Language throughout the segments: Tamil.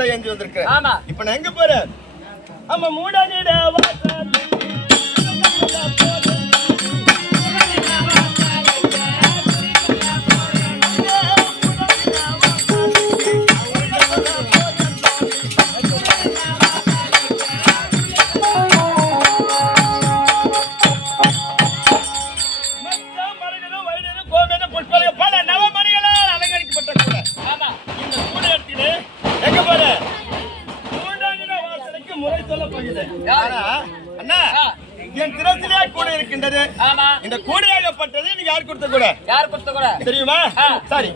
கூட ஏந்தி வந்திருக்கேன். ஆமா. இப்ப நான் எங்க போறேன்? ஆமா மூடனிட வாசல் இந்த கூடையாகப்பட்டது நீங்க யார் கொடுத்த கூட? யார் கொடுத்த கூட தெரியுமா? சரி.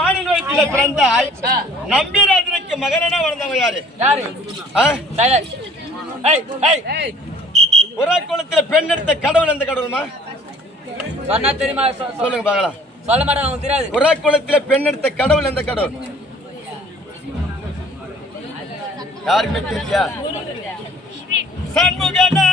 மாநில வயிற்றில பிறந்தாய். நம்பிராஜனுக்கு மகனா வளர்ந்தவங்க யாரு? புறக்குளத்துல பெண் எடுத்த கடவுள் எந்த கடவுள்மா? சொன்னா தெரியுமா? சொல்லுங்க பாக்கலாம். சொல்ல மாட்டேன், அவங்க தெரியாது. புறக்குளத்துல பெண் எடுத்த கடவுள் எந்த கடவுள்? யாருக்குமே தெரியலையா? சண்முகனா